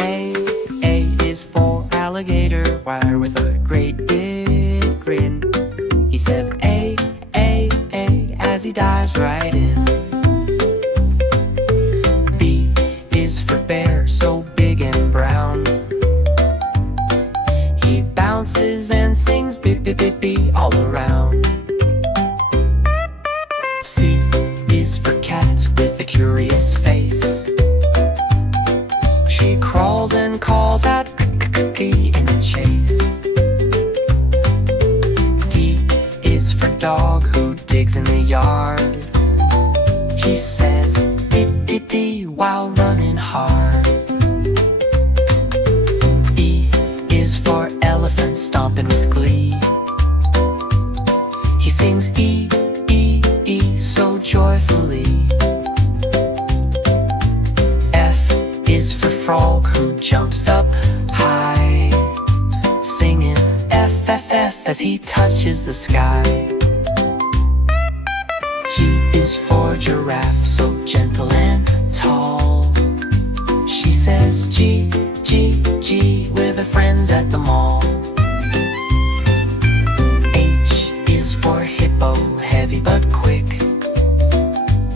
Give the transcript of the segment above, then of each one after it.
A is for alligator, wire with a great big grin. He says A, as he dives right in. B is for bear, so big and brown. He bounces and sings beep, beep, beep, beep all around. C is for cat with a curious face. She crawls and calls out in a chase. D is for dog who digs in the yard. He says dee while running hard. E is for elephant stomping with glee. He sings E so joyfully. F is for frog who jumps up high, singing F as he touches the sky. G is for giraffe, so gentle and tall. She says G with her friends at the mall. H is for hippo, heavy but quick.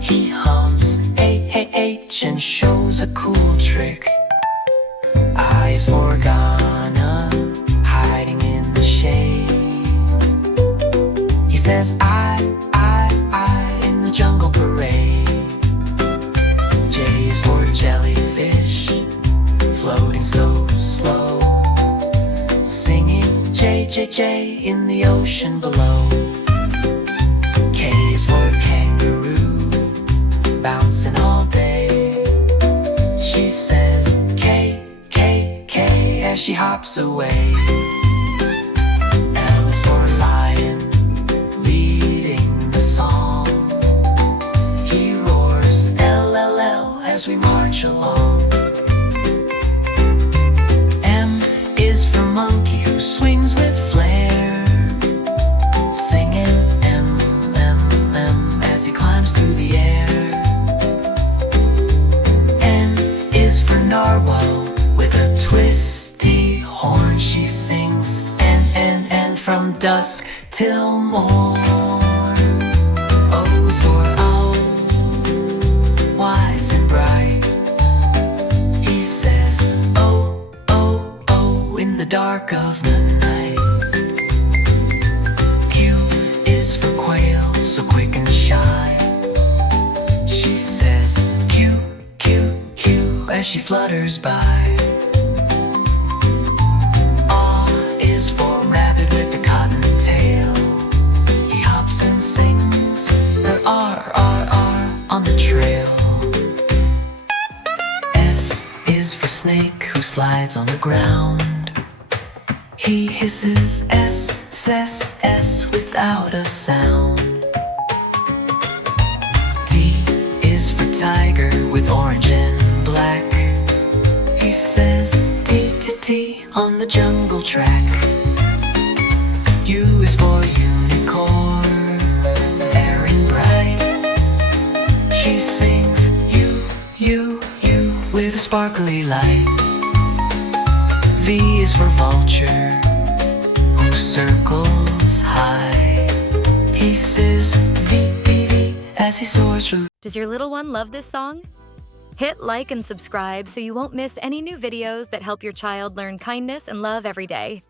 He hums H and shows a cool trick. I is for Ghana, hiding in the shade. He says I in the jungle parade. J is for jellyfish, floating so slow, singing J in the ocean below. K is for kangaroo, bouncing all day. She says K as she hops away. L is for lion, leading the song. He roars L as we march along. M is for monkey who swings with flair, singing M as he climbs through the air. N is for narwhal with a twisty horn. She sings N from dusk till morn. O is for owl, wise and bright. He says oh in the dark of the night. Q is for quail, so quick and shy. She says Q as she flutters by. R is for rabbit with a cotton tail. He hops and sings R on the trail. S is for snake who slides on the ground. He hisses S without a sound. T is for tiger with orange and black. He says T on the jungle track. U is for unicorn, airing bright. She sings you with a sparkly light. V is for vulture who circles high. He says V as he soars through. Does your little one love this song? Hit like and subscribe so you won't miss any new videos that help your child learn kindness and love every day.